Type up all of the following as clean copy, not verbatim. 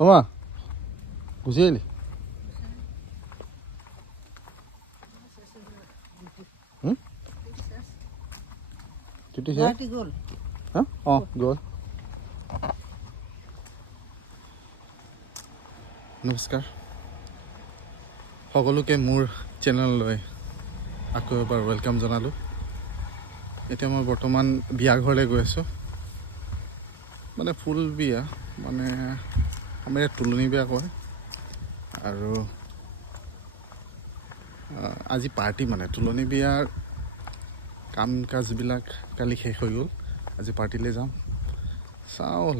ওমা গুচি আহিলি গ'ল অঁ গ'ল নমস্কাৰ সকলোকে মোৰ চেনেললৈ আকৌ এবাৰ ৱেলকাম জনালোঁ। এতিয়া মই বৰ্তমান বিয়া ঘৰলৈ গৈ আছোঁ, মানে ফুল বিয়া, মানে আমাৰ ইয়াত তুলনি বিয়া কয়। আৰু আজি পাৰ্টি, মানে তুলনি বিয়াৰ কাম কাজবিলাক কালি শেষ হৈ গ'ল, আজি পাৰ্টিলৈ যাম। চাওঁ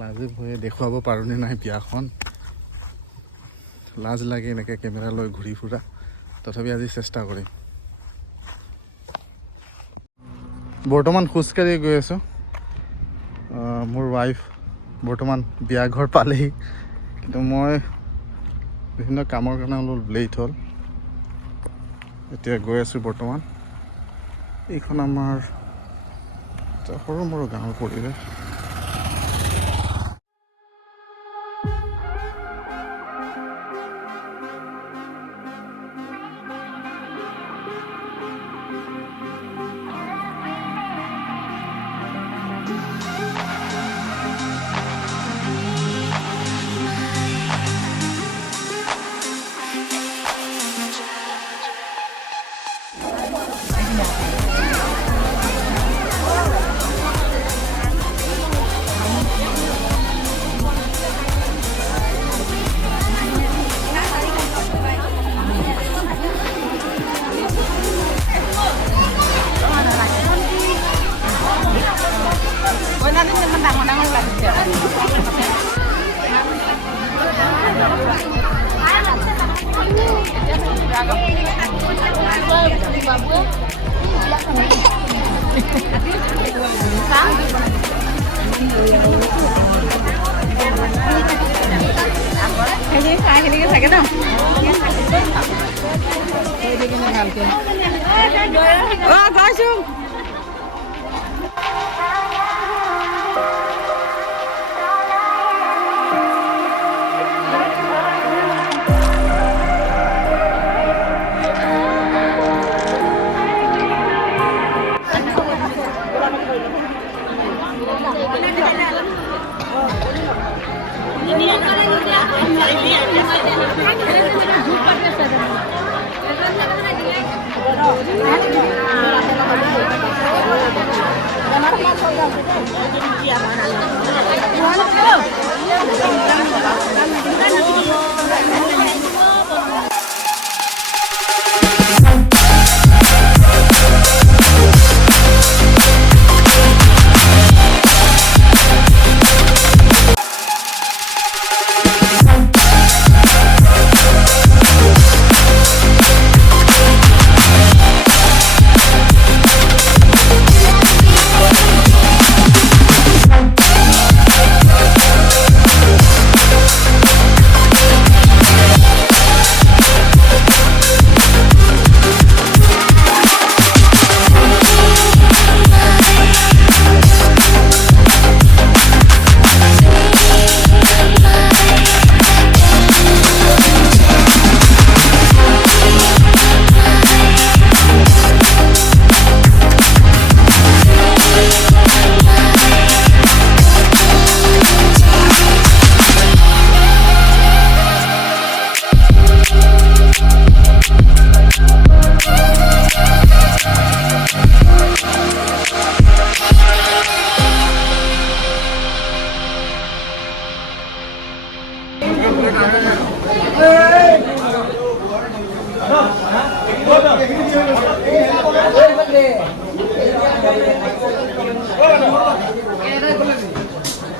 লাজে ভয়ে দেখুৱাব পাৰোঁনে নাই বিয়াখন, লাজ লাগে এনেকৈ কেমেৰা লৈ ঘূৰি ফুৰা, তথাপি আজি চেষ্টা কৰিম। বৰ্তমান খোজকাঢ়ি গৈ আছোঁ। মোৰ ৱাইফ বৰ্তমান বিয়া ঘৰ পালেহি, কিন্তু মই বিভিন্ন কামৰ কাৰণে অলপ লেট হ'ল। এতিয়া গৈ আছোঁ বৰ্তমান। এইখন আমাৰ সৰু মৰু গাঁৱৰ পৰিৱেশ। থাকে ন গৈছো।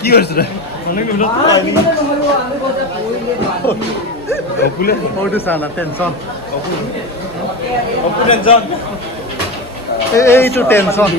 কি হৈছে সৰুটো চা না, টেনশ্যন টেনশ্যন এইটো টেনশ্যন